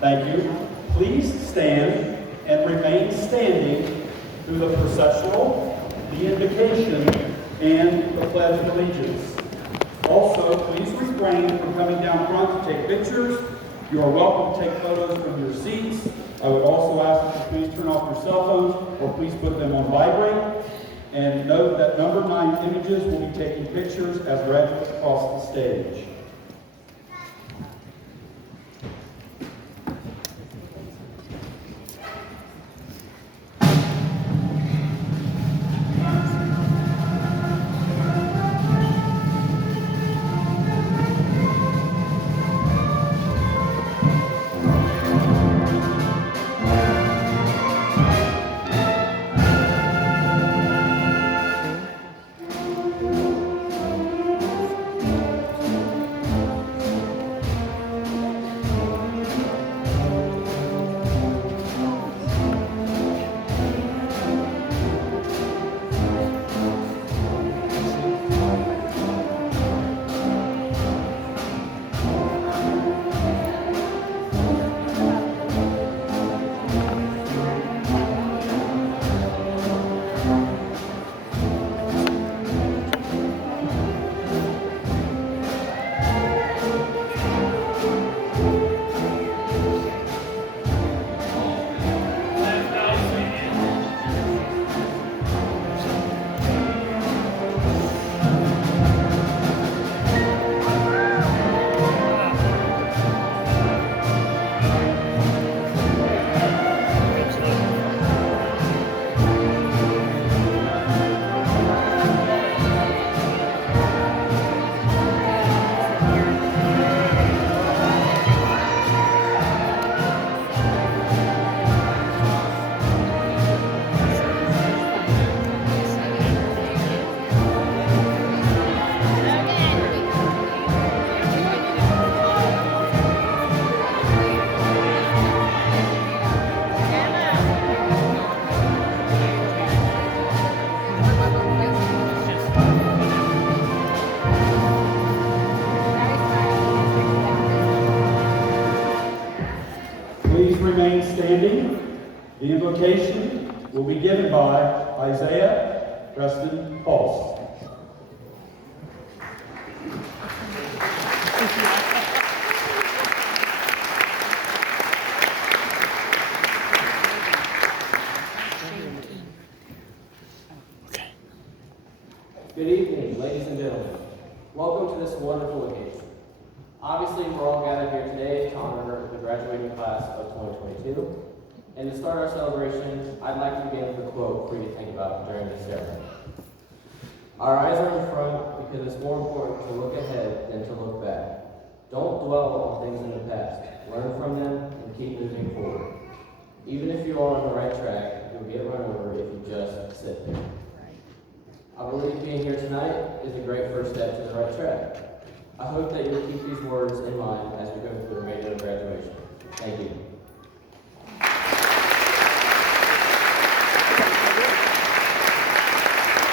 Thank you. Please stand and remain standing through the processional, the invocation, and the Pledge of Allegiance. Also, please refrain from coming down front to take pictures. You are welcome to take photos from your seats. I would also ask that you please turn off your cell phones or please put them on vibrate. And note that number 9 images will be taking pictures as graduates cross the stage. Remain standing. The invocation will be given by Isaiah Preston Pulse. Good evening, ladies and gentlemen. Welcome to this wonderful occasion. Obviously, we're all gathered here today to honor the graduating class of 2022. And to start our celebration, I'd like to begin with a quote for you to think about during this ceremony. Our eyes are in front because it's more important to look ahead than to look back. Don't dwell on things in the past. Learn from them and keep moving forward. Even if you are on the right track, you'll get run over if you just sit there. I believe being here tonight is a great first step to the right track. I hope that you'll keep these words in mind as we go through the remainder of graduation. Thank you.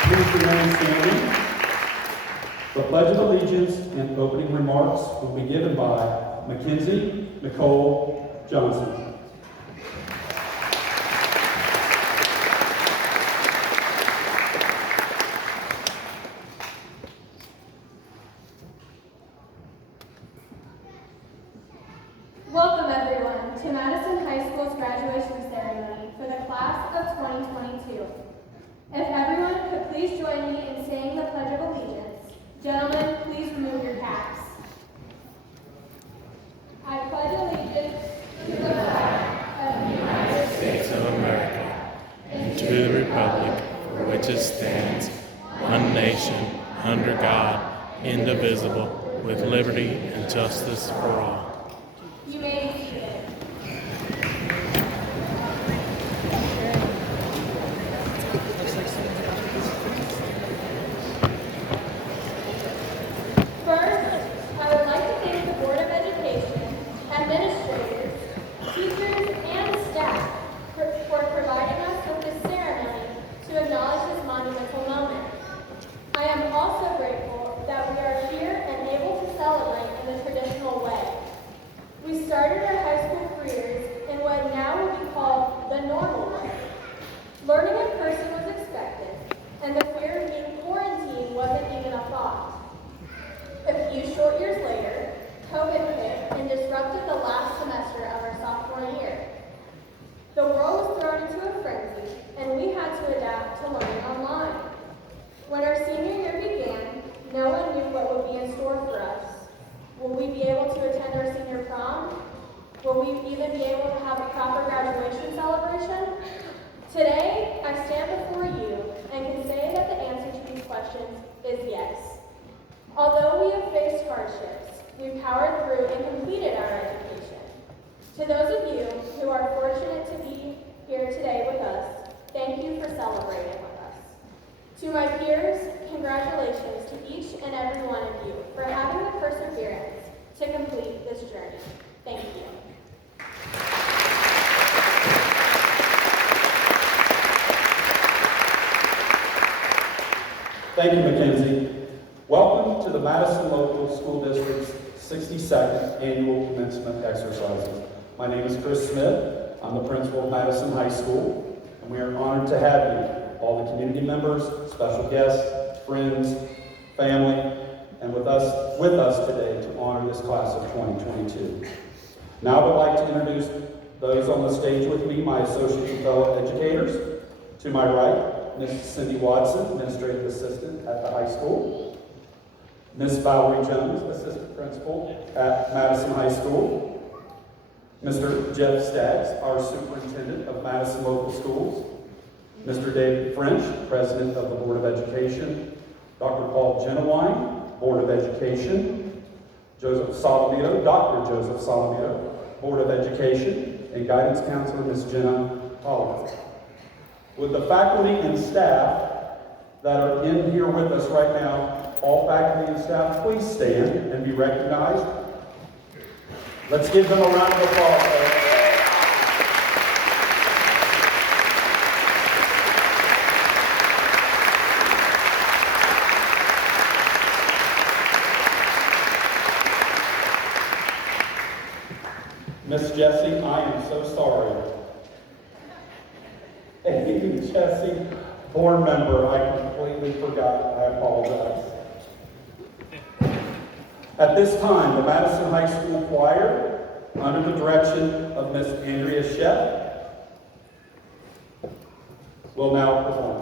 Please remain standing. The Pledge of Allegiance and opening remarks will be given by Mackenzie Nicole Johnson. Welcome everyone to Madison High School's graduation ceremony for the class of 2022. If everyone could please join me in saying the Pledge of Allegiance. Gentlemen, please remove your caps. I pledge allegiance to the flag of the United States of America, and to the republic for which it stands, one nation, under God, indivisible, with liberty and justice for all. You may be seated. First, I would like to thank the Board of Education, administrators, teachers, and staff for providing us with this ceremony to acknowledge this monumental moment. I am also grateful that we are here and able to celebrate in the traditional way. We started our Will we even be able to have a proper graduation celebration? Today, I stand before you and can say that the answer to these questions is yes. Although we have faced hardships, we powered through and completed our education. To those of you who are fortunate to be here today with us, thank you for celebrating with us. To my peers, congratulations to each and every one of you for having the perseverance to complete this journey. Thank you. Thank you, Mackenzie. Welcome to the Madison Local School District's 62nd Annual Commencement Exercises. My name is Chris Smith. I'm the principal of Madison High School, and we are honored to have you, all the community members, special guests, friends, family, and with us today to honor this class of 2022. Now I would like to introduce those on the stage with me, my associates and fellow educators. To my right, Ms. Cindy Watson, Administrative Assistant at the high school. Ms. Valerie Jones, Assistant Principal at Madison High School. Mr. Jeff Staggs, our Superintendent of Madison Local Schools. Mr. David French, President of the Board of Education. Dr. Paul Genowine, Board of Education. Joseph Solomito, Dr. Joseph Solomito, Board of Education. And Guidance Counselor, Ms. Jenna Oliver. Would the faculty and staff that are in here with us right now, all faculty and staff, please stand and be recognized. Let's give them a round of applause. Miss Jessie, I am so sorry. Hey, Jessie, board member, I completely forgot. I apologize. At this time, the Madison High School Choir, under the direction of Miss Andrea Shepp, will now perform.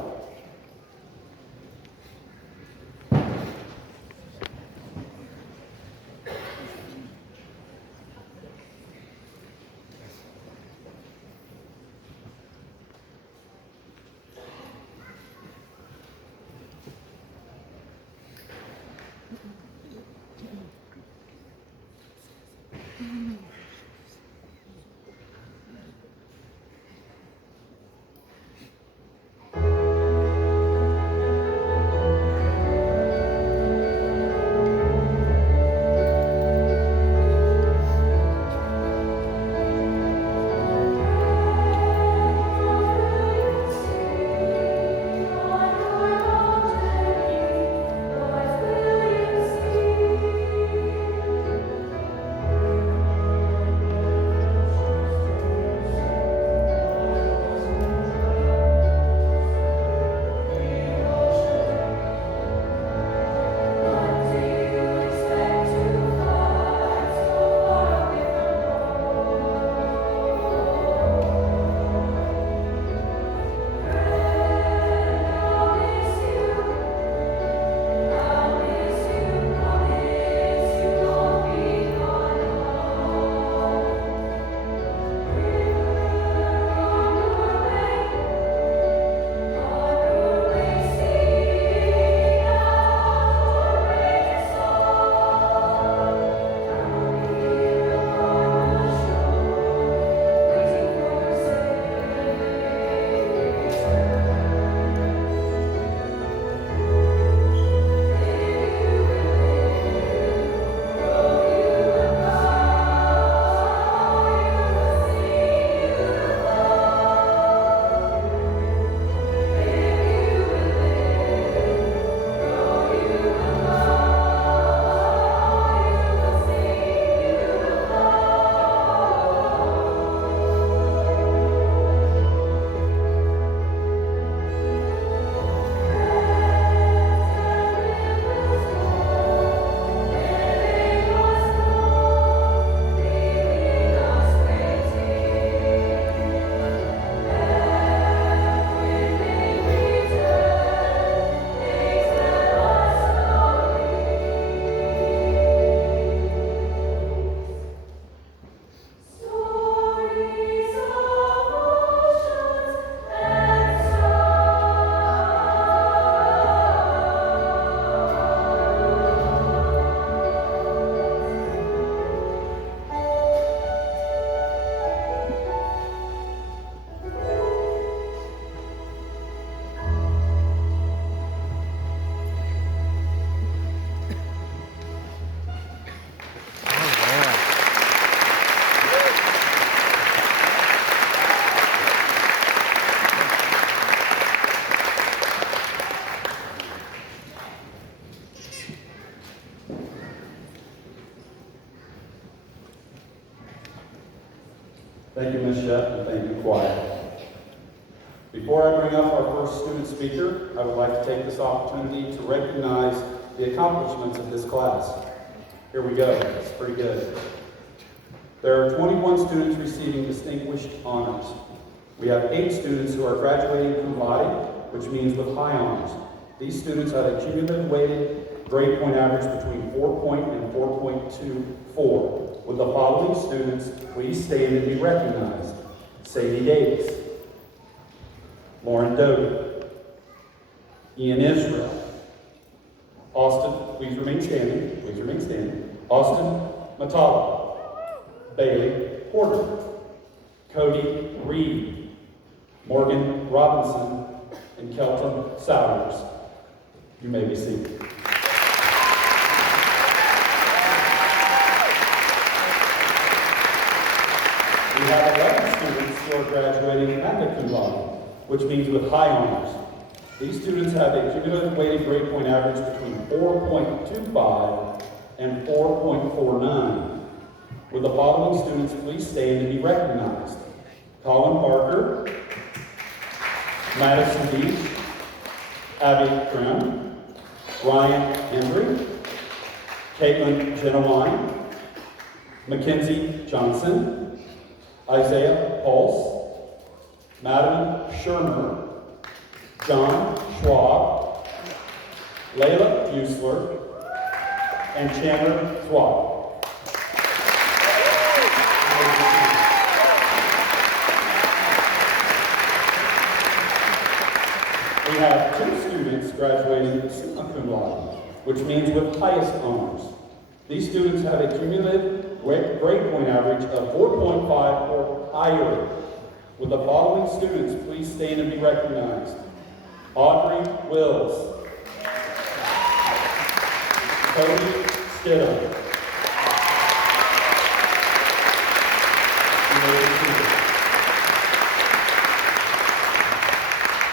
Thank you, Ms. Shep, and thank you, choir. Before I bring up our first student speaker, I would like to take this opportunity to recognize the accomplishments of this class. Here we go. It's pretty good. There are 21 students receiving distinguished honors. We have 8 students who are graduating cum laude, which means with high honors. These students have a cumulative weighted grade point average between 4.0 and 4.24. Would the following students please stand and be recognized? Sadie Davis, Lauren Doty, Ian Israel, Austin, please remain standing, Austin Matala, Bailey Porter, Cody Reed, Morgan Robinson, and Kelton Sowers. You may be seated. We have 11 students who are graduating magna cum laude, which means with high honors. These students have a cumulative weighted grade point average between 4.25 and 4.49. Would the following students please stand and be recognized? Colin Parker, Madison Beach, Abby Krim, Ryan Embry, Caitlin Genowine, Mackenzie Johnson, Isaiah Pulse, Madeline Shermer, John Schwab, Layla Buesler, and Chandler Swab. We have 2 students graduating summa cum laude, which means with highest honors. These students have a cumulative grade point average of 4.5 or higher. Would the following students please stand and be recognized? Audrey Wills, Cody Stidham,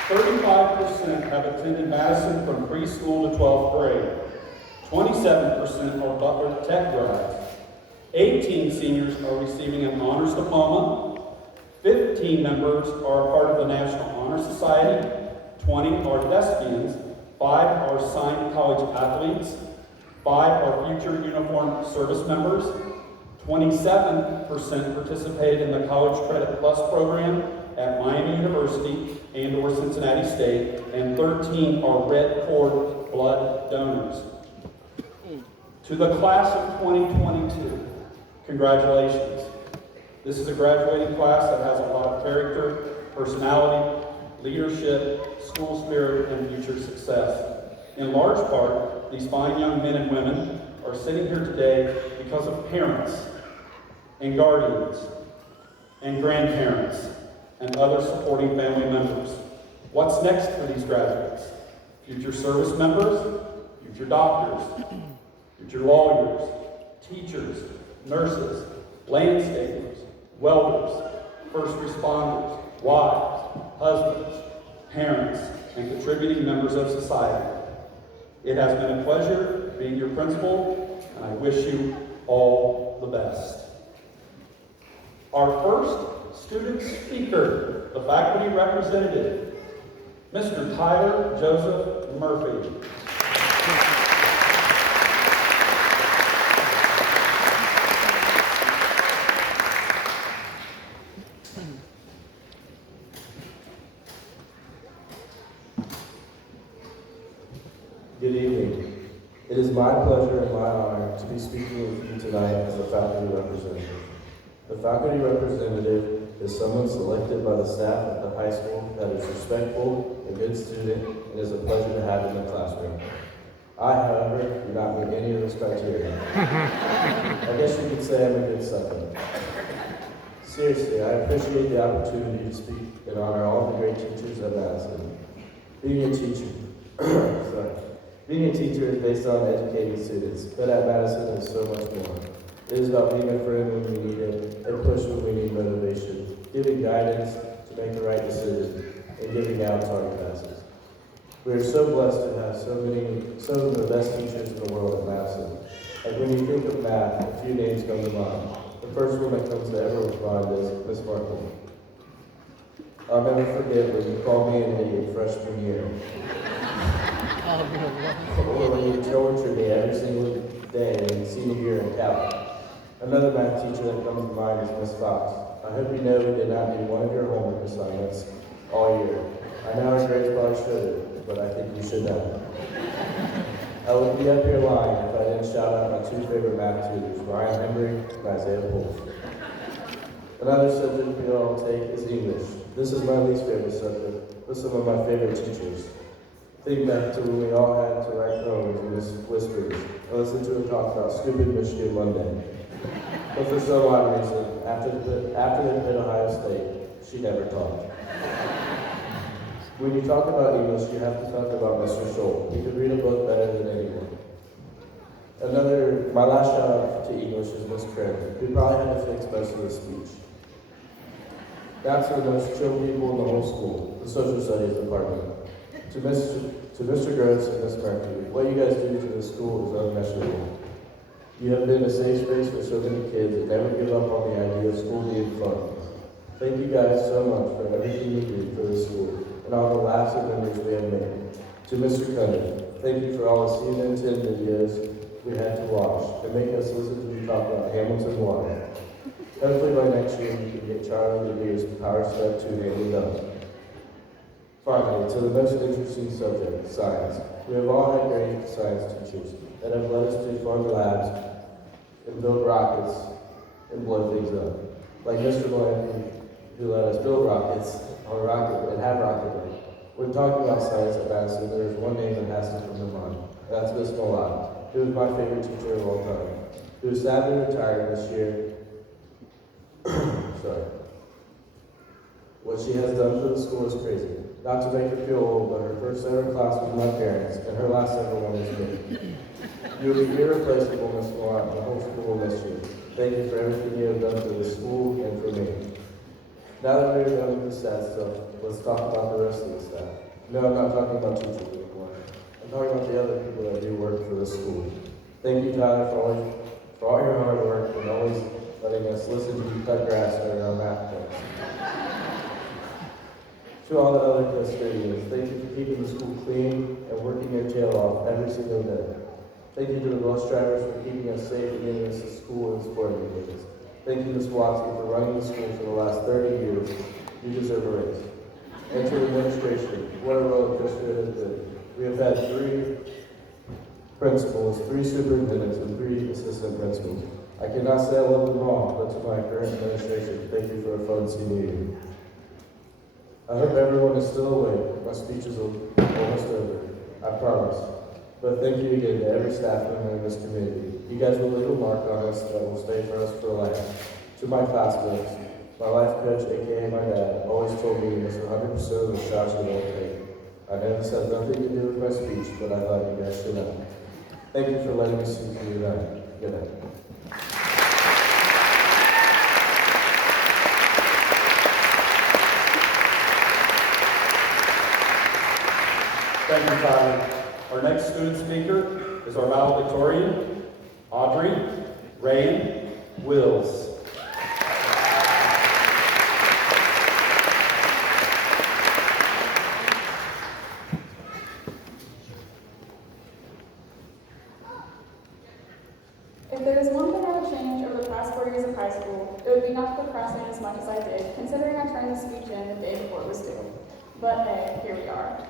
35% have attended Madison from preschool to 12th grade. 27% are Butler Tech grads. 18 seniors are receiving an honors diploma. 15 members are a part of the National Honor Society. 20 are thespians. 5 are signed college athletes. 5 are future uniformed service members. 27% participated in the College Credit Plus program at Miami University and/or Cincinnati State, and 13 are Red Cord blood donors. To the class of 2022, congratulations. This is a graduating class that has a lot of character, personality, leadership, school spirit, and future success. In large part, these fine young men and women are sitting here today because of parents and guardians and grandparents and other supporting family members. What's next for these graduates? Future service members, future doctors, future lawyers, teachers, nurses, landscapers, welders, first responders, wives, husbands, parents, and contributing members of society. It has been a pleasure being your principal, and I wish you all the best. Our first student speaker, the faculty representative, Mr. Tyler Joseph Murphy. Good evening. It is my pleasure and my honor to be speaking with you tonight as a faculty representative. The faculty representative is someone selected by the staff at the high school that is respectful, a good student, and is a pleasure to have in the classroom. I, however, do not meet any of those criteria. I guess you could say I'm a good sucker. Seriously, I appreciate the opportunity to speak and honor all the great teachers at Madison. Being a teacher, Being a teacher is based on educating students, but at Madison is so much more. It is about being a friend when we need it, a push when we need motivation, giving guidance to make the right decision, and giving out target passes. We are so blessed to have some of the best teachers in the world at Madison. Like when you think of math, a few names come to mind. The The first one that comes to everyone's mind is Miss Markle. I'll never forget when you called me an idiot freshman year. Or when you tortured me every single day in senior year in Cal. Another math teacher that comes to mind is Miss Fox. I hope you know we did not do one of your homework assignments all year. I know our grades probably should have, but I think you should know. I would be up here lying if I didn't shout out my two favorite math tutors, Ryan Henry and Isaiah Poole. Another subject we all take is English. This is my least favorite subject, but some of my favorite teachers. Think back to when we all had to write poems and whispers, and listen to her talk about stupid Michigan Monday. But for some odd reason, after they played Ohio State, she never talked. When you talk about English, you have to talk about Mr. Scholl. He could read a book better than anyone. My last shout out to English is Miss Craig, who probably had to fix most of the speech. That's the most chill people in the whole school, the social studies department. To Mr. Gross and Miss Mercury, what you guys do to the school is unmeasurable. You have been a safe space for so many kids and never give up on the idea of school being fun. Thank you guys so much for everything you do for the school and all the laughs and memories we have made. To Mr. Cunning, thank you for all the CNN 10 videos we had to watch and make us listen to you talk about Hamilton water. Hopefully by next year you can get Charlie to do his Power Step 2 named up. Finally, to the most interesting subject, science. We have all had great science teachers that have let us do fun labs and build rockets and blow things up. Like Mr. Blanton, who let us build rockets on a rocket and have rocket launch. When talking about science at Madison, there is one name that has to come to mind. And that's Miss Malott, who is my favorite teacher of all time, who is sadly retired this year. Sorry. What she has done for the school is crazy. Not to make her feel old, but her first ever class was my parents, and her last ever one was me. You will be irreplaceable, Miss Malott, and the whole school will miss you. Thank you for everything you have done for the school and for me. Now that we're done with the sad stuff, let's talk about the rest of the staff. No, I'm not talking about teachers anymore. I'm talking about the other people that do work for the school. Thank you, Tyler, for all your hard work and always letting us listen to you cut grass during our math class. To all the other custodians, thank you for keeping the school clean and working your tail off every single day. Thank you to the bus drivers for keeping us safe and getting us to school and sporting events. Thank you, Ms. Watsky, for running the school for the last 30 years. You deserve a raise. And to the administration, what a roller coaster it has been. We have had 3 principals, 3 superintendents, and 3 assistant principals. I cannot say I love them all, but to my current administration, thank you for a fun senior year. I hope everyone is still awake. My speech is almost over. I promise. But thank you again to every staff member in this community. You guys will leave a mark on us that will stay for us for life. To my classmates, my life coach, aka my dad, always told me you miss 100% of the shots you don't take. I know this has nothing to do with my speech, but I thought you guys should know. Thank you for letting me speak to you tonight. Good night. Thank you, Tyler. Our next student speaker is our valedictorian, Audrey Rayan Wills. If there is one thing I would change over the past 4 years of high school, it would be not to procrastinate as much as I did, considering I turned the speech in the day before it was due. But hey, here we are.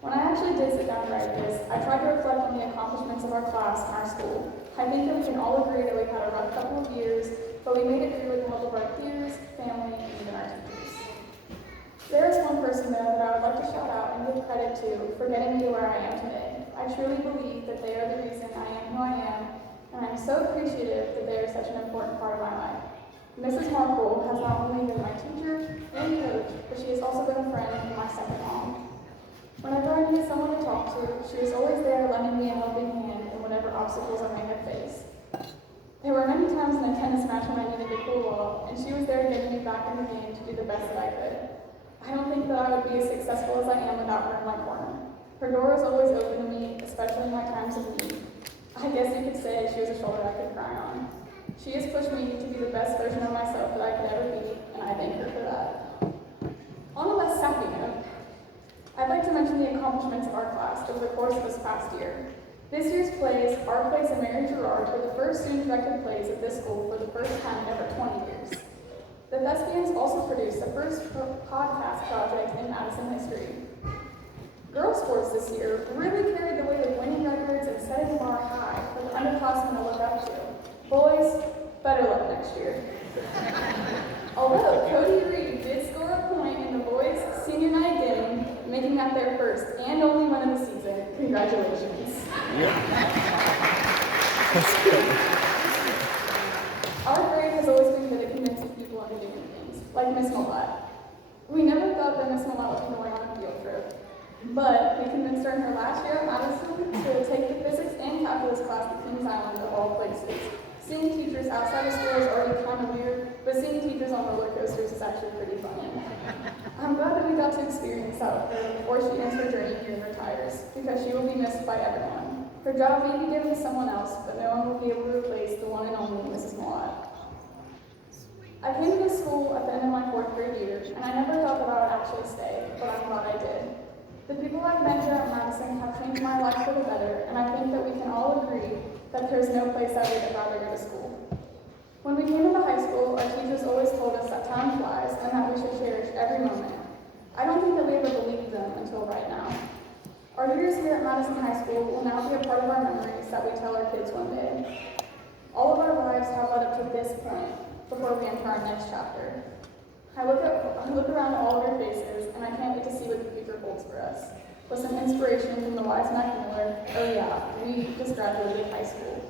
When I actually did sit down to write this, I tried to reflect on the accomplishments of our class and our school. I think that we can all agree that we've had a rough couple of years, but we made it through with the help of our peers, family, and even our teachers. There is one person, though, that I would like to shout out and give credit to for getting me to where I am today. I truly believe that they are the reason I am who I am, and I'm so appreciative that they are such an important part of my life. Mrs. Markle has not only been my teacher and coach, but she has also been a friend and my second mom. Whenever I needed someone to talk to, she was always there lending me a helping hand in whatever obstacles I may have faced. There were many times in a tennis match when I needed to cool off, and she was there getting me back in the game to do the best that I could. I don't think that I would be as successful as I am without her in my corner. Her door is always open to me, especially in my times of need. I guess you could say she was a shoulder I could cry on. She has pushed me to be the best version of myself that I could ever be, and I thank her for that. On a less sappy note, I'd like to mention the accomplishments of our class over the course of this past year. This year's plays, Our Plays and Mary Gerard, were the first student-directed plays at this school for the first time in over 20 years. The Thespians also produced the first podcast project in Madison history. Girls sports this year really carried the weight of winning records and setting the bar high for the underclassmen to look up to. Boys, better luck next year. Although Cody Reed did score a point in the boys' senior night game, making that their first and only win of the season, congratulations. Our grade has always been good at convincing people into doing things, like Miss Millett. We never thought that Miss Millett would be going on a field trip, but we convinced her in her last year at Madison to take the physics and calculus class to Kings Island of all places. Seeing teachers outside of school is already kind of weird, but seeing teachers on roller coasters is actually pretty funny. I'm glad that we got to experience that with her before she ends her journey here and retires, because she will be missed by everyone. Her job may be given to someone else, but no one will be able to replace the one and only Mrs. Millett. I came to this school at the end of my 4th grade year, and I never thought that I would actually stay, but I'm glad I did. The people I've met here at Madison have changed my life for the better, and I think that we can all agree that there's no place I would rather go to school. When we came into high school, our teachers always told us that time flies and that we should cherish every moment. I don't think that we ever believed them until right now. Our years here at Madison High School will now be a part of our memories that we tell our kids one day. All of our lives have led up to this point before we enter our next chapter. I look around at all of your faces, and I can't wait to see what the future holds for us. With some inspiration from the wise Mac Miller, oh yeah, we just graduated high school.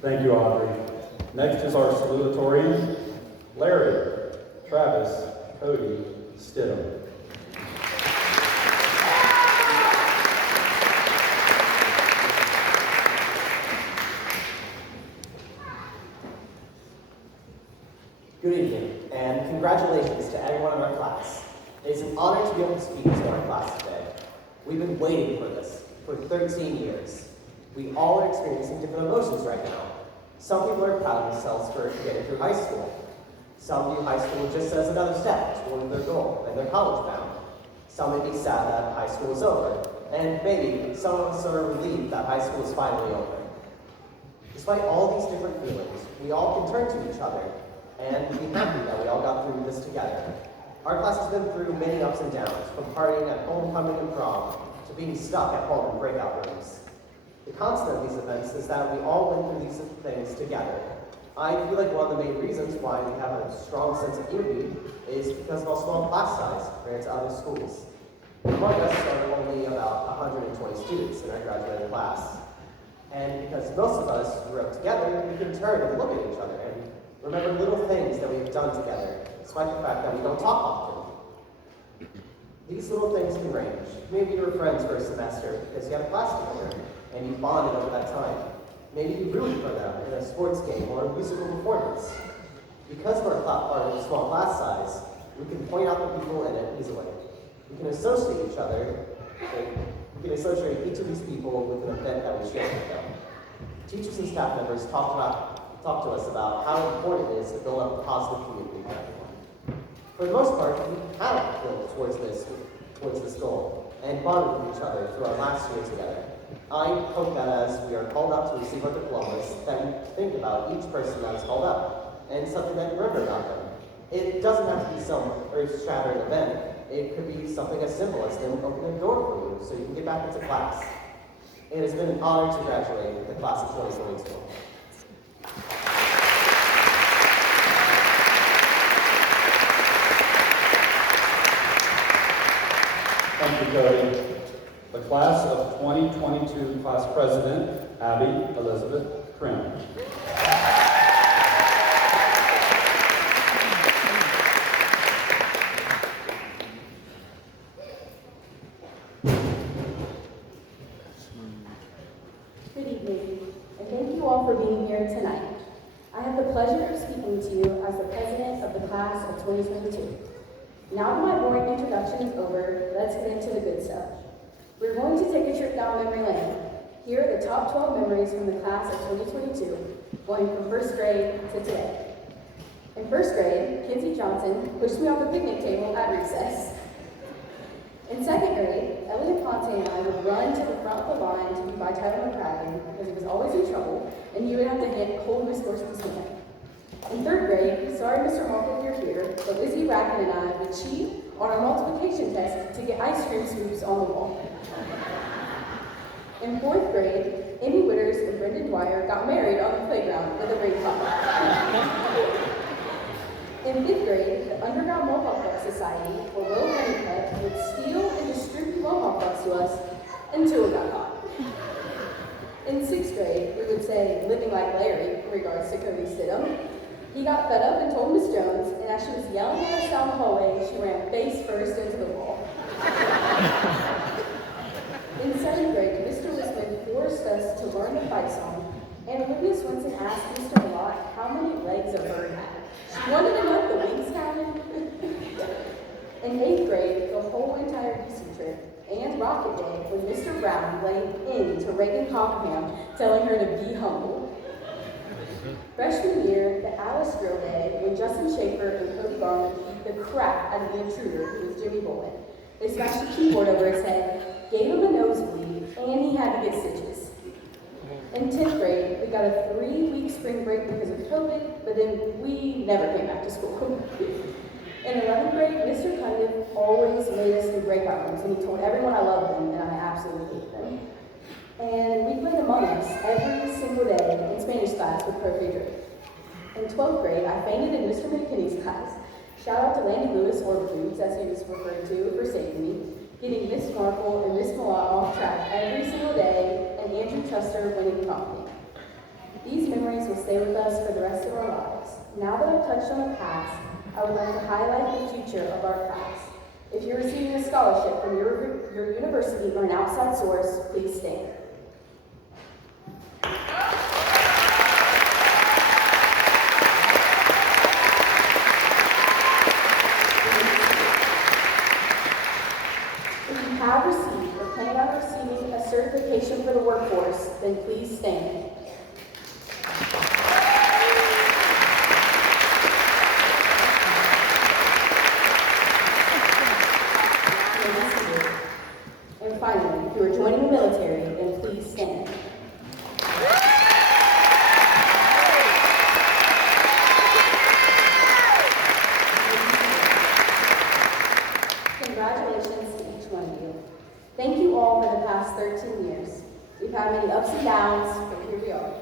Thank you, Audrey. Next is our salutatorian, Larry, Travis, Cody, Stidham. Good evening, and congratulations to everyone in our class. It is an honor to be able to speak to our class today. We've been waiting for this for 13 years. We all are experiencing different emotions right now. Some people are proud of themselves for getting through high school. Some view high school just as another step toward their goal, and they're college bound. Some may be sad that high school is over, and maybe some of us are relieved that high school is finally over. Despite all these different feelings, we all can turn to each other and be happy that we all got through this together. Our class has been through many ups and downs, from partying at homecoming and prom, to being stuck at home in breakout rooms. The constant of these events is that we all went through these things together. I feel like one of the main reasons why we have a strong sense of unity is because of our small class size compared to other schools. Among us are only about 120 students in our graduating class. And because most of us grew up together, we can turn and look at each other and remember little things that we've done together, despite the fact that we don't talk often. These little things can range. Maybe you were friends for a semester because you had a class together, and you bonded over that time. Maybe you rooted for them in a sports game or a musical performance. Because of our small class size, we can point out the people in it easily. We can associate each other. We can associate each of these people with an event that we share with them. Teachers and staff members talk to us about how important it is to build up a positive community with everyone. For the most part, we have built towards this goal and bonded with each other through our last year together. I hope that as we are called up to receive our diplomas, that we think about each person that is called up and something that you remember about them. It doesn't have to be some earth-shattering event. It could be something as simple as them opening a door for you so you can get back into class. It has been an honor to graduate the class of 2022. Thank you, Cody. The class of 2022 class president, Abby Elizabeth Krim. Good evening, and thank you all for being here tonight. I have the pleasure of speaking to you as the president of the class of 2022. Now that my boring introduction is over, let's get into the good stuff. We're going to take a trip down memory lane. Here are the top 12 memories from the class of 2022, going from first grade to today. In first grade, Kinsey Johnson pushed me off the picnic table at recess. In second grade, Elliot Ponte and I would run to the front of the line to be by Tyler McCracken because he was always in trouble, and he would have to hold Miss Dorsey's hand. In third grade, sorry Mr. Malcolm you're here, but Lizzie Racken and I would cheat on our multiplication test to get ice cream scoops on the wall. In fourth grade, Amy Witters and Brendan Dwyer got married on the playground with a ring couple. In fifth grade, the Underground Mohawk Buck Society, or Will Honeycutt, would steal and distribute Mohawk Bucks to us until it got caught. In sixth grade, we would say, living like Larry, in regards to Cody Stidham. He got fed up and told Miss Jones, and as she was yelling at us down the hallway, she ran face first into the wall. In seventh grade, Mr. Wisman forced us to learn the fight song, and Olivia Swenson asked Mr. Malott how many legs a bird had. She wanted to know if the wings counted. In eighth grade, the whole entire DC trip and Rocket Day when Mr. Brown laid into Reagan Cockham, telling her to be humble. Freshman year, the Alice Grill Day when Justin Schaefer and Cody Garland beat the crap out of the intruder, who was Jimmy Bowen. They smashed the keyboard over his head, gave him a nosebleed, and he had to get stitches. In 10th grade, we got a 3-week spring break because of COVID, but then we never came back to school. In 11th grade, Mr. Cundiff always made us do breakout rooms, and he told everyone I loved them, and I absolutely hate them. And we played Among Us every single day in Spanish class with Pro Drake. In 12th grade, I fainted in Mr. McKinney's class. Shout out to Landy Lewis, or Boots, as he was referred to, for saving me, getting Miss Markle and Miss Malott off track every single day, and Andrew Chuster winning company. These memories will stay with us for the rest of our lives. Now that I've touched on the past, I would like to highlight the future of our class. If you're receiving a scholarship from your university or an outside source, please stand. If you have received or plan on receiving a certification for the workforce, then please stand. And finally, if you are joining the military, then please stand. Congratulations to each one of you. Thank you all for the past 13 years. We've had many ups and downs, but here we are.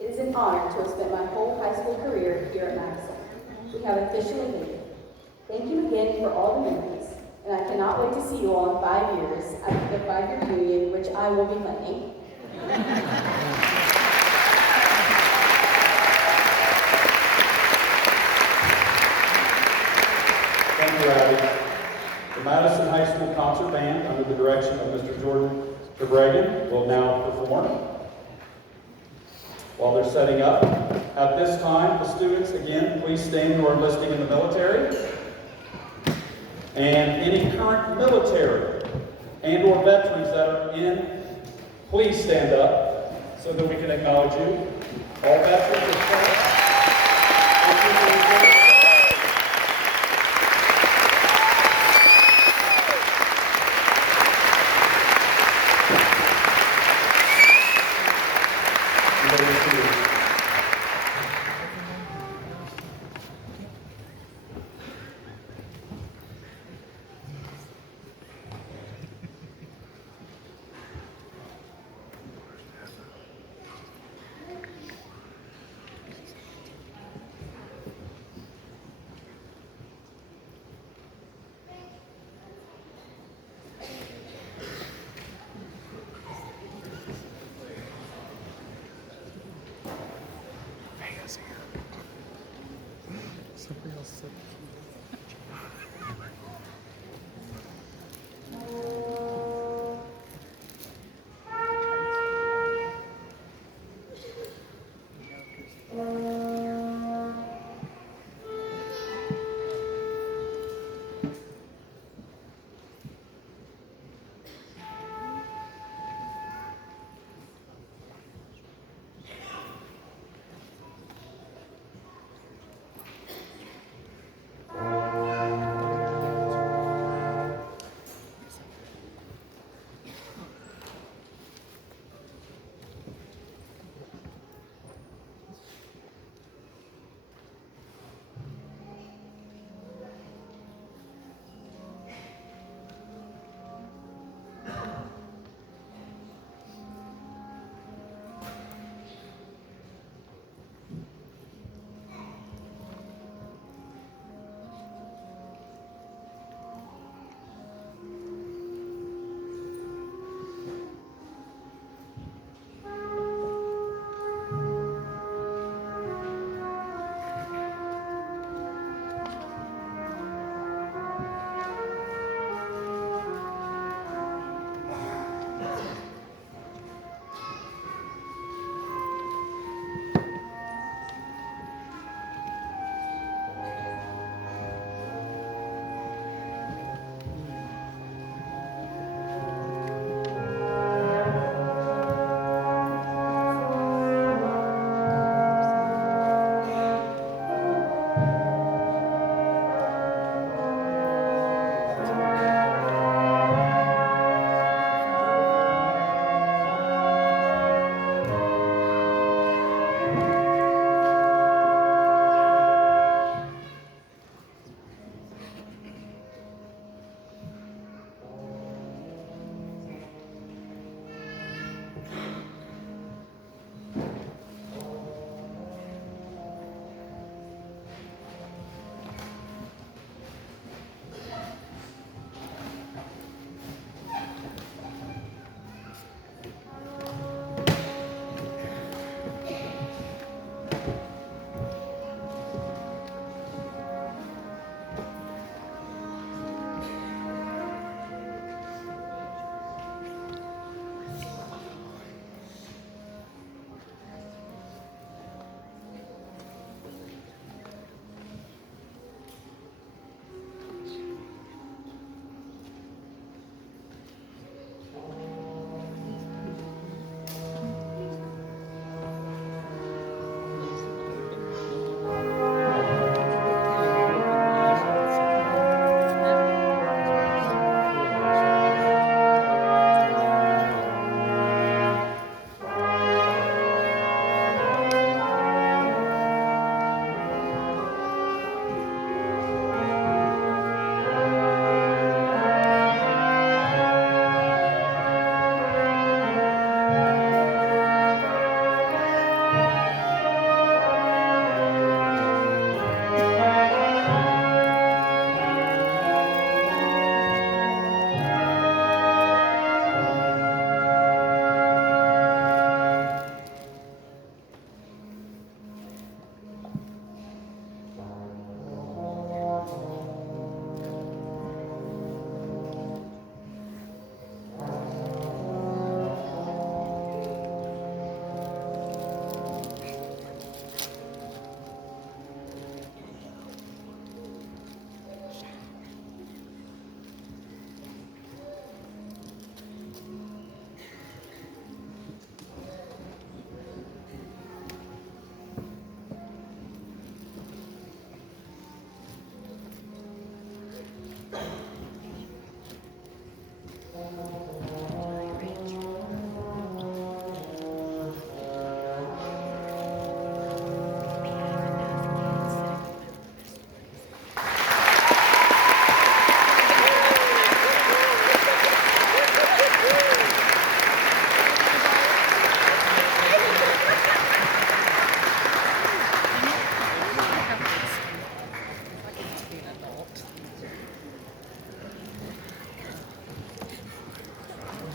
It is an honor to have spent my whole high school career here at Madison. We have officially made it. Thank you again for all the memories, and I cannot wait to see you all in 5 years at the 5-year reunion, which I will be planning. Thank you, Abby. The Madison High School Concert Band, under the direction of Mr. Jordan DeBregan, will now perform. While they're setting up, at this time, the students, again, please stand who are enlisting in the military. And any current military and or veterans that are in, please stand up so that we can acknowledge you. All veterans are present.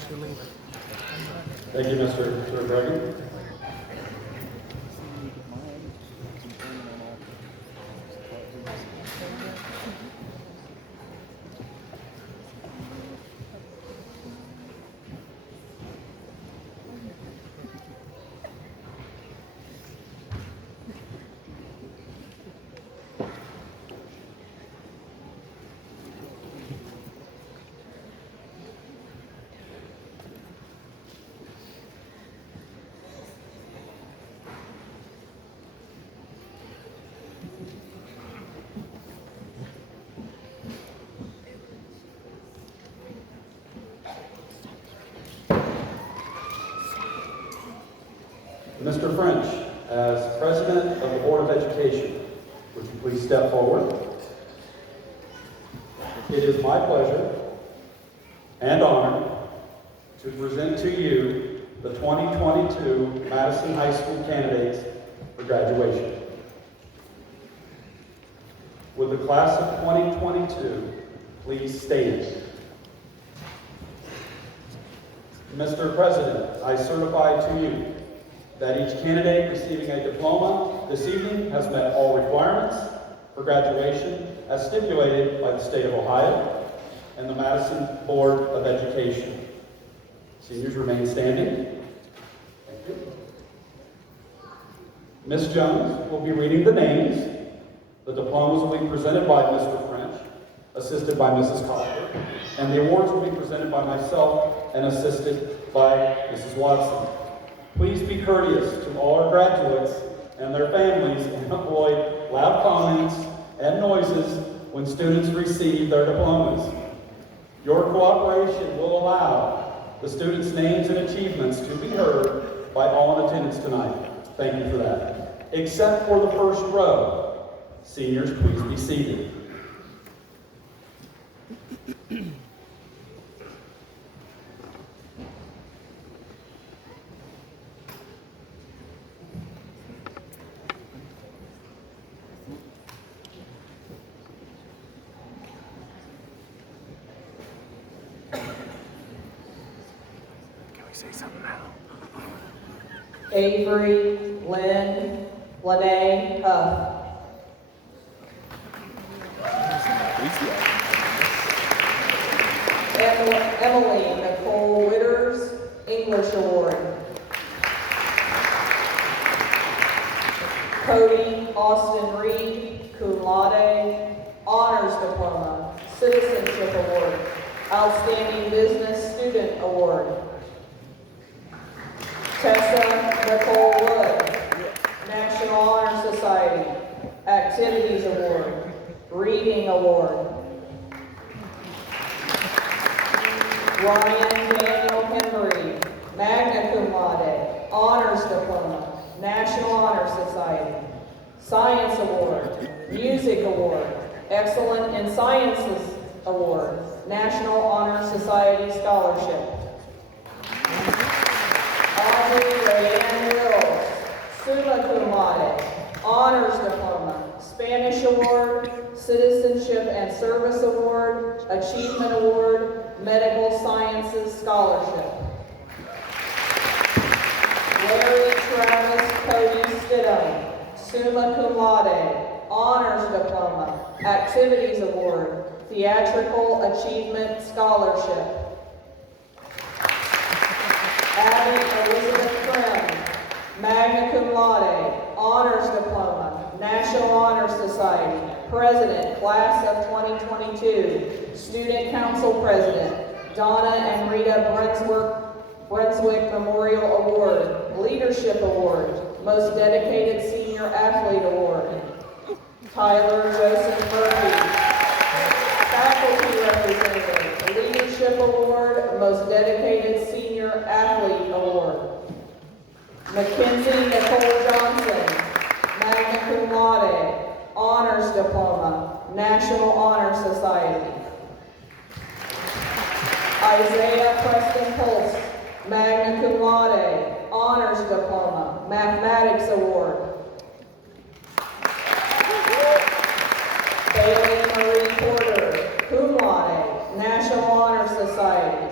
Thank you, Mr. Gregory. Mr. French, as President of the Board of Education, would you please step forward? It is my pleasure and honor to present to you the 2022 Madison High School candidates for graduation. Would the class of 2022 please stand? Mr. President, I certify to you that each candidate receiving a diploma this evening has met all requirements for graduation as stipulated by the state of Ohio and the Madison Board of Education. Seniors remain standing. Thank you. Ms. Jones will be reading the names. The diplomas will be presented by Mr. French, assisted by Mrs. Coster, and the awards will be presented by myself and assisted by Mrs. Watson. Please be courteous to all our graduates and their families and avoid loud comments and noises when students receive their diplomas. Your cooperation will allow the students' names and achievements to be heard by all in attendance tonight. Thank you for that. Except for the first row. Seniors, please be seated. Avery Lynn Lene Huff. Emily Nicole Witters, English Award. Cody Austin Reed, cum laude, Honors Diploma, Citizenship Award, Outstanding Business Student Award. Tessa Nicole Wood, National Honor Society, Activities Award, Reading Award. Ryan Daniel Henry, magna cum laude, Honors Diploma, National Honor Society, Science Award, Music Award, Excellent in Sciences Award, National Honor Society Scholarship. Audrey Rayanne Wills, summa cum laude, Honors Diploma, Spanish Award, Citizenship and Service Award, Achievement Award, Medical Sciences Scholarship. Larry Travis Cody Stidham, summa cum laude, Honors Diploma, Activities Award, Theatrical Achievement Scholarship. Abby Elizabeth Prim, magna cum laude, Honors Diploma, National Honor Society, President, Class of 2022, Student Council President, Donna and Rita Brunswick Memorial Award, Leadership Award, Most Dedicated Senior Athlete Award. Tyler Joseph Murphy, Faculty Representative, Leadership Award, Most Dedicated Senior Athlete Award. Mackenzie Nicole Johnson, magna cum laude, Honors Diploma, National Honor Society. Isaiah Preston Pulse, magna cum laude, Honors Diploma, Mathematics Award. Bailey Marie Porter, cum laude, National Honor Society.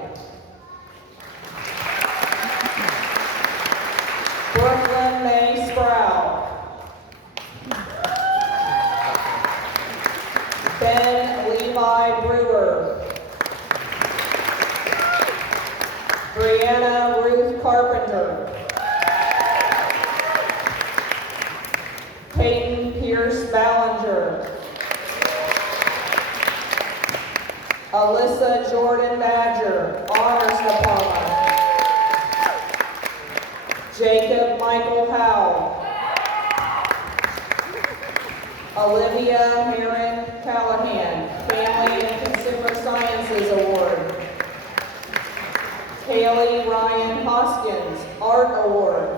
Alyssa Jordan Badger, Honors Diploma. Jacob Michael Howell. Olivia Marin Callahan, Family and Consumer Sciences Award. Haley Ryan Hoskins, Art Award.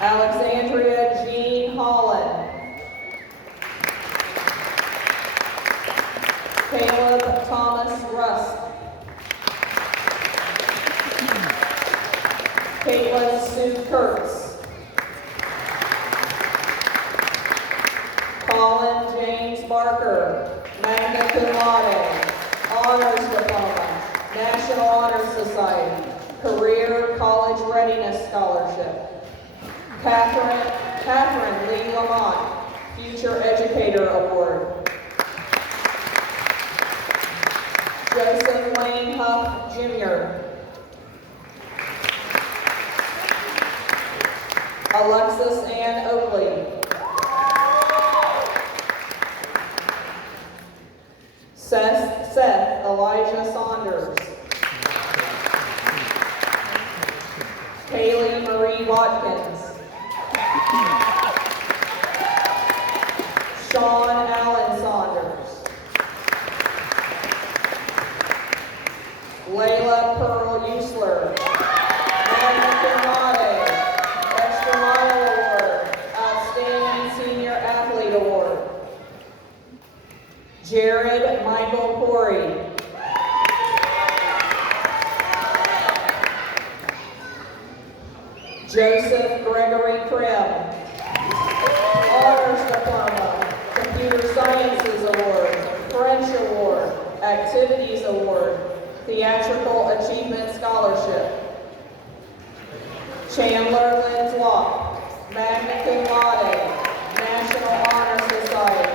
Alexandria Jean Holland. Caleb Thomas Rust. Caitlin Sue Kurtz. Colin James Barker, magna cum laude, honors diploma, National Honor Society, Career College Readiness Scholarship. Catherine Lee Lamont, Future Educator Award. Joseph Wayne Huff, Jr. Alexis Ann Oakley. Seth Elijah Saunders. Kaylee Marie Watkins. Sean Allen Saunders. Layla Pearl Usler. Magna cum laude, Extra Mile Award, Outstanding Senior Athlete Award. Jared Michael Corey. Joseph Gregory Krim. Honors Diploma, Computer Sciences Award, French Award, Activities Award, Theatrical Achievement Scholarship. Chandler Lindlock, magna cum laude, National Honor Society,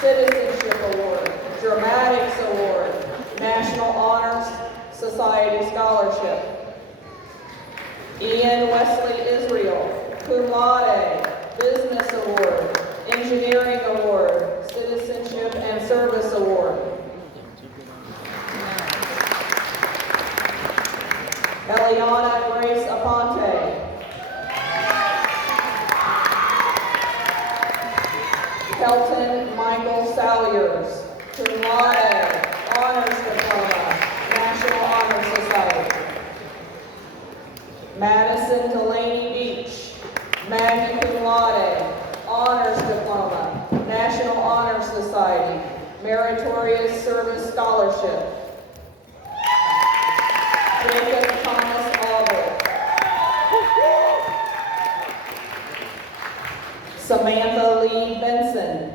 Citizenship Award, Dramatics Award, National Honors Society Scholarship. Ian Wesley Israel, cum laude, Business Award, Engineering Award, Citizenship and Service Award. Eliana Grace Aponte. Kelton Michael Salyers, cum laude, Honors Diploma, National Honor Society. Madison Delaney Beach, magna cum laude, Honors Diploma, National Honor Society, Meritorious Service Scholarship. Jacob Thomas Albert. Samantha Lee Benson.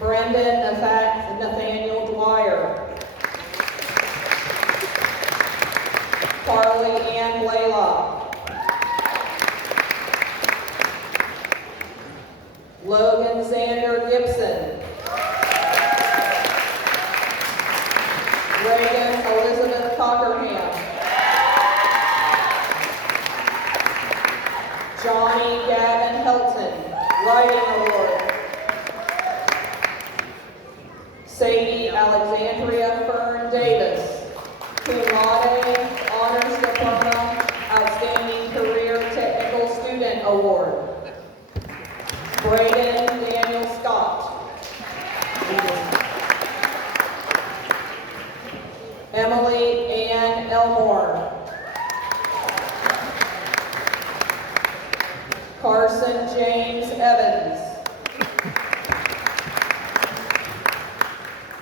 Brendan Nathaniel Dwyer. Carly Ann Blaylock. Logan Xander Gibson. Reagan Elizabeth Cockerham. Johnny Gavin Helton, Writing Award. Sadie Alexandria Fern Davis, cum laude, Honors Diploma, Outstanding Career Technical Student Award. Braden Daniel Scott. Emily Ann Elmore. Carson James Evans.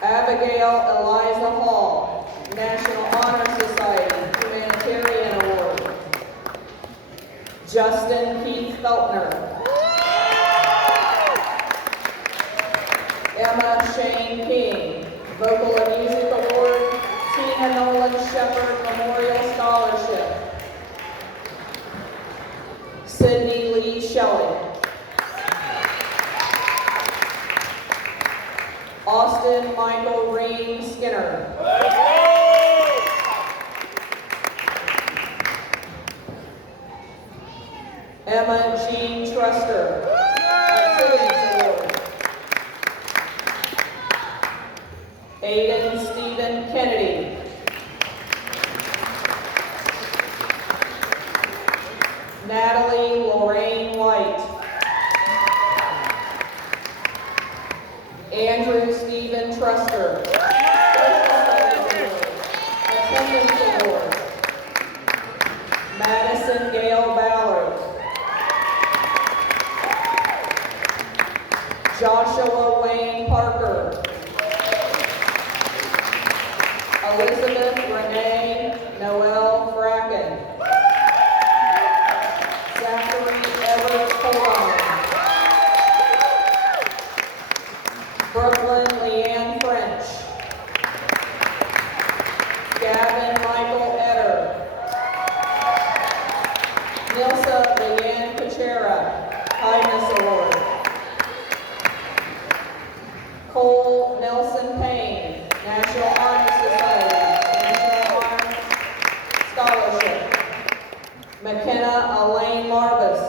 Abigail Eliza Hall, National Honor Society, Humanitarian Award. Justin Keith Feltner. Emma Shane King, Vocal and Music Award, Tina Nolan Shepherd Memorial Scholarship. Sydney Lee Shelley. Austin Michael Ream Skinner. Emma Jean Truster, Activities Award. Aiden Stephen Kennedy. Natalie Lorraine White. Andrew Stephen Truster. Attendance Award. Madison Gale Ballard. Joshua Wayne Parker. Elizabeth Renee Noel Bracken. Zachary Everett Colon. Brooklyn Leanne French. Gavin Michael Etter. Nilsa Leanne Kuchera, Kindness Award. Cole Nelson Payne, National Honor Society, National Honor Scholarship. McKenna Elaine Marvis.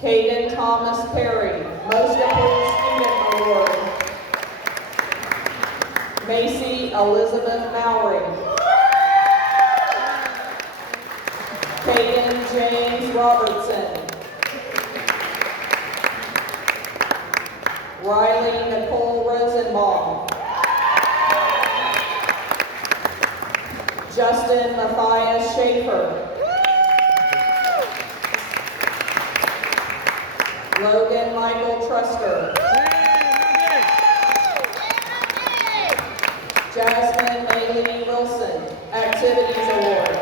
Caden Thomas Perry, Most Improved Student Award. Macy Elizabeth Mowry. Caden James Robertson. Riley Nicole Rosenbaum. Justin Matthias Schaefer. Logan Michael Truster. Jasmine Aileen Wilson, Activities Award.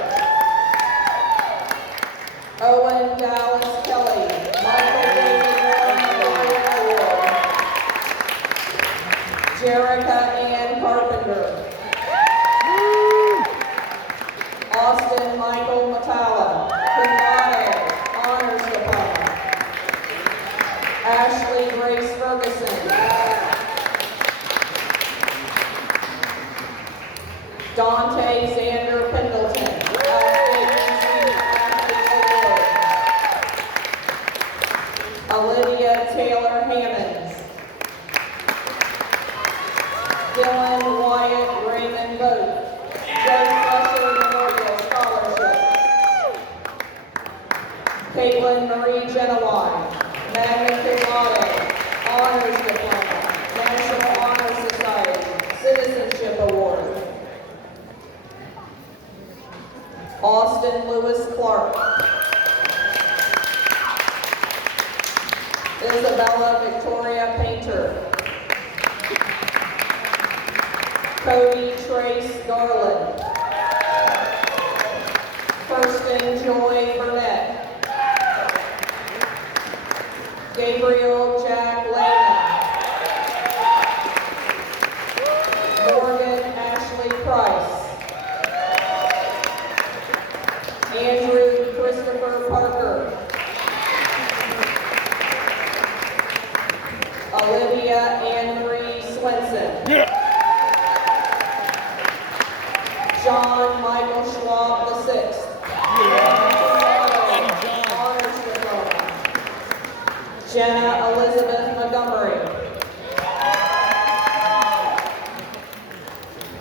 Owen Dallas Kelly, Michael David Memorial Award. Jerica Ann Carpenter. Austin Michael Matala, cum laude, honors diploma. Ashley Grace Ferguson. Dante Xander Pendleton, Outstanding Student Athlete Award. Olivia Taylor Hammonds. Dylan Wyatt Raymond Vogt, Joe Fletcher Memorial Scholarship. Caitlin Marie Genowine, magna cum laude, honors diploma, National Honor Society, Citizenship Award. Austin Lewis Clark. Isabella Victoria Painter. Cody Trace Garland. Kirsten Joy Burnett. Gabriel Jack Lehman. Morgan Ashley Price. Andrew Christopher Parker. Olivia Anne Marie Swenson. John Michael Schwab VI. Honors diploma. Jenna Elizabeth Montgomery.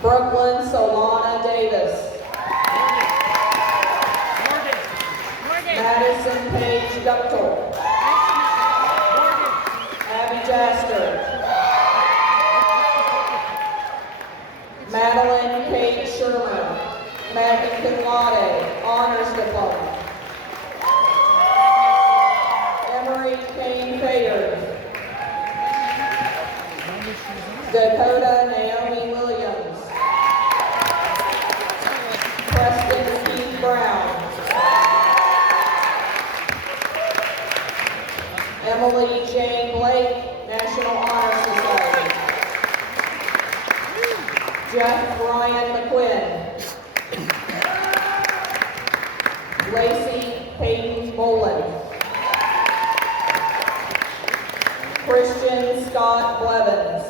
Brooklyn Solana Davis. Madison Page Ductal. Abby Jaster. Madeline Kate Sherman, magna cum laude, honors diploma. Emery Kane Fayard. Dakota Naomi Williams. Preston Keith Brown. Emily Jane Blake, National Honor Society. Jeff Brian McQuinn. Lacey Peyton Boland. Christian Scott Blevins.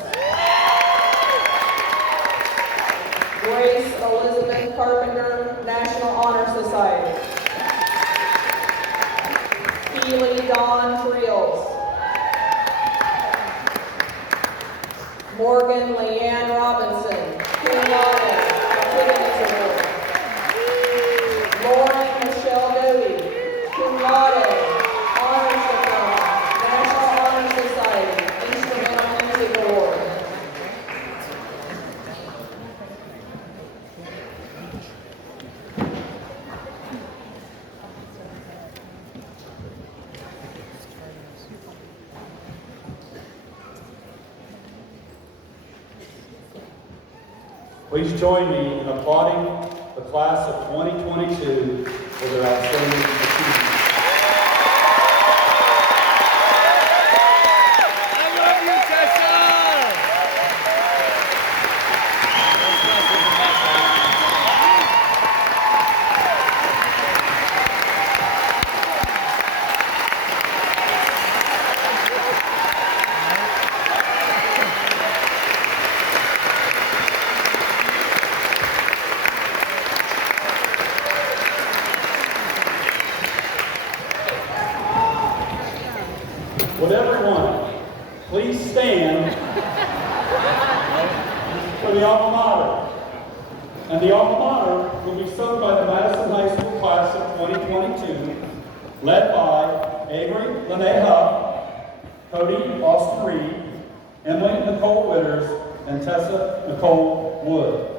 Grace Elizabeth Carpenter, National Honor Keely Dawn Friels. Morgan Leanne Robinson, cum laude, Activities Award. Lauren Michelle Doty, cum laude, Honors Diploma, National Honor Society, Instrumental Music Award. Please join me in applauding the class of 2022 for their outstanding achievements. Would everyone please stand for the alma mater? And the alma mater will be sung by the Madison High School class of 2022, led by Avery Lene Huff, Cody Austin Reed, Emily Nicole Witters, and Tessa Nicole Wood.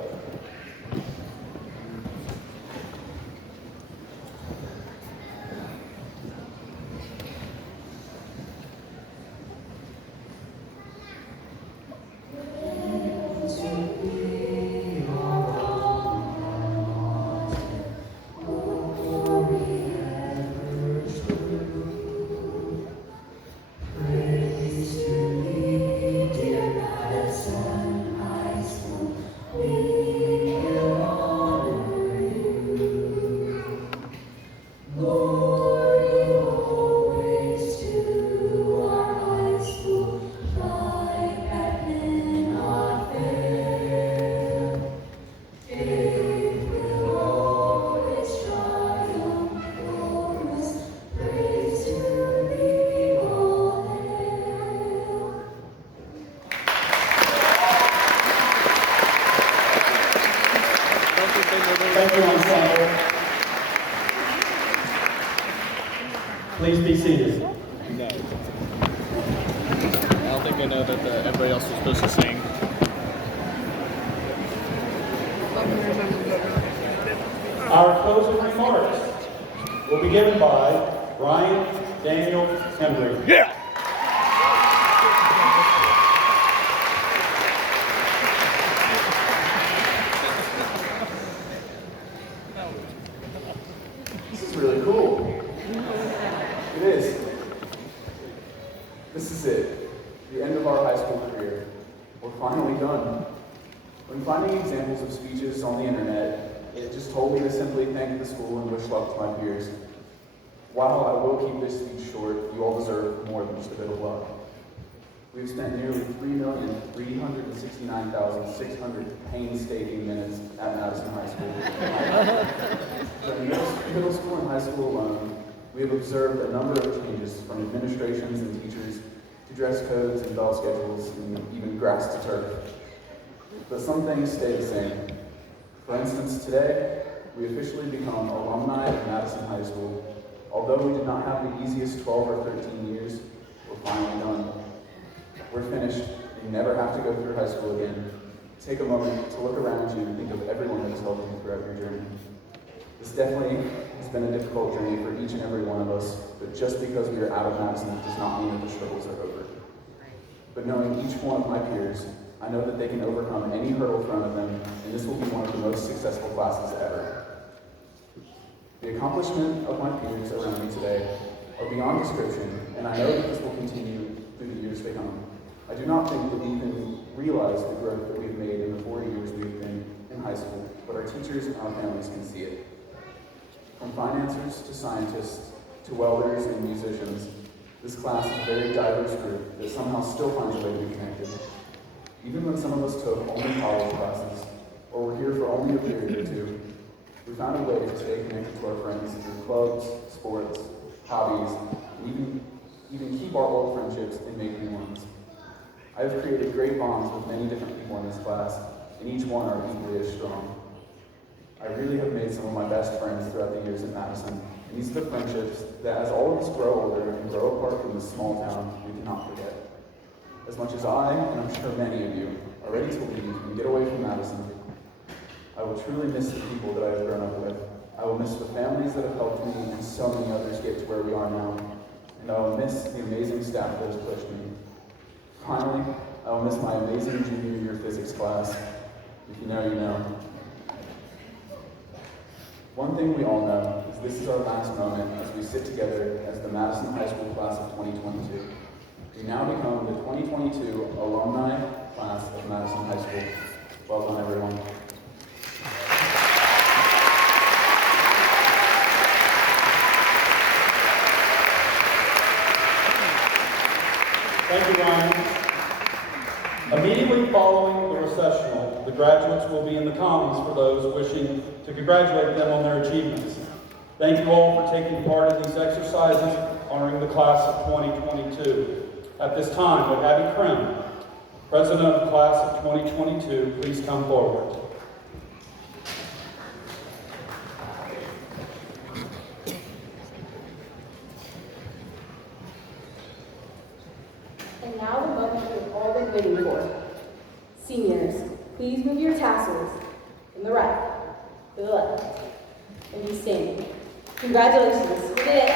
Thank you, ensemble. Please be seated. No. I don't think I know that everybody else was supposed to sing. Our closing remarks will be given by Ryan Daniel Henry. Yeah! This is really cool. It is. This is it. The end of our high school career. We're finally done. When finding examples of speeches on the internet, it just told me to simply thank the school and wish luck to my peers. While I will keep this speech short, you all deserve more than just a bit of luck. We've spent nearly 3,369,600 painstaking minutes at Madison High School. During middle school and high school alone, we have observed a number of changes from administrations and teachers to dress codes and bell schedules and even grass to turf. But some things stay the same. For instance, today, we officially become alumni of Madison High School. Although we did not have the easiest 12 or 13 years, we're finally done. We're finished. You never have to go through high school again. Take a moment to look around you and think of everyone that has helped you throughout your journey. This definitely has been a difficult journey for each and every one of us, but just because we are out of Madison does not mean that the struggles are over. But knowing each one of my peers, I know that they can overcome any hurdle thrown at them, and this will be one of the most successful classes ever. The accomplishment of my peers around me today are beyond description, and I know that this will continue through the years to come. I do not think that we can realize the growth that we've made in the 4 years we've been in high school, but our teachers and our families can see it. From financiers to scientists to welders and musicians, this class is a very diverse group that somehow still finds a way to be connected. Even when some of us took only college classes, or were here for only a period or two, we found a way to stay connected to our friends through clubs, sports, hobbies, and even keep our old friendships and make new ones. I have created great bonds with many different people in this class, and each one are equally as strong. I really have made some of my best friends throughout the years at Madison, and these are the friendships that as all of us grow older and grow apart from this small town, we cannot forget. As much as I, and I'm sure many of you, are ready to leave and get away from Madison, I will truly miss the people that I have grown up with. I will miss the families that have helped me and so many others get to where we are now. And I will miss the amazing staff that has pushed me. Finally, I will miss my amazing junior year physics class. If you know, you know. One thing we all know is this is our last moment as we sit together as the Madison High School class of 2022. We now become the 2022 alumni class of Madison High School. Well done, everyone. Thank you, Ryan. Immediately following the recessional, the graduates will be in the commons for those wishing to congratulate them on their achievements. Thank you all for taking part in these exercises honoring the class of 2022. At this time, would Abby Krim, President of the class of 2022, please come forward. And now the moment we've all been waiting for. Seniors, please move your tassels from the right to the left and be standing. Congratulations, you did it.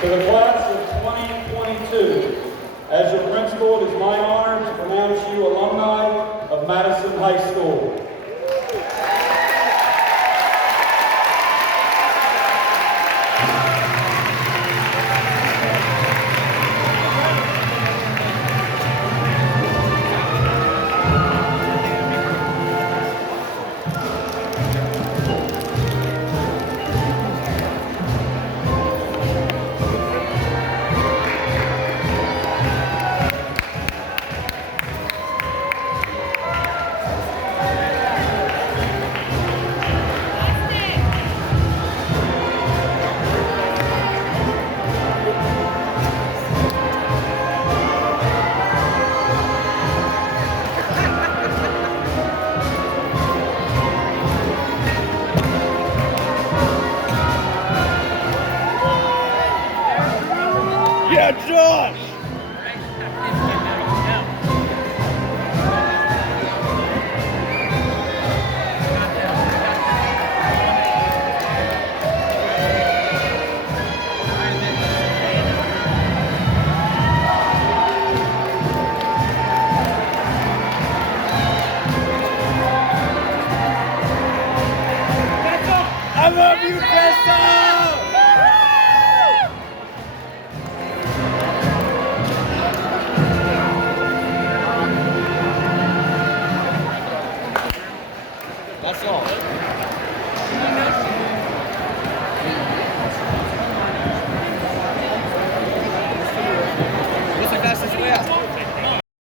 To the class of 2022, as your principal, it is my honor to pronounce you alumni of Madison High School. Yeah, Josh! I love you, Tessa! That's all.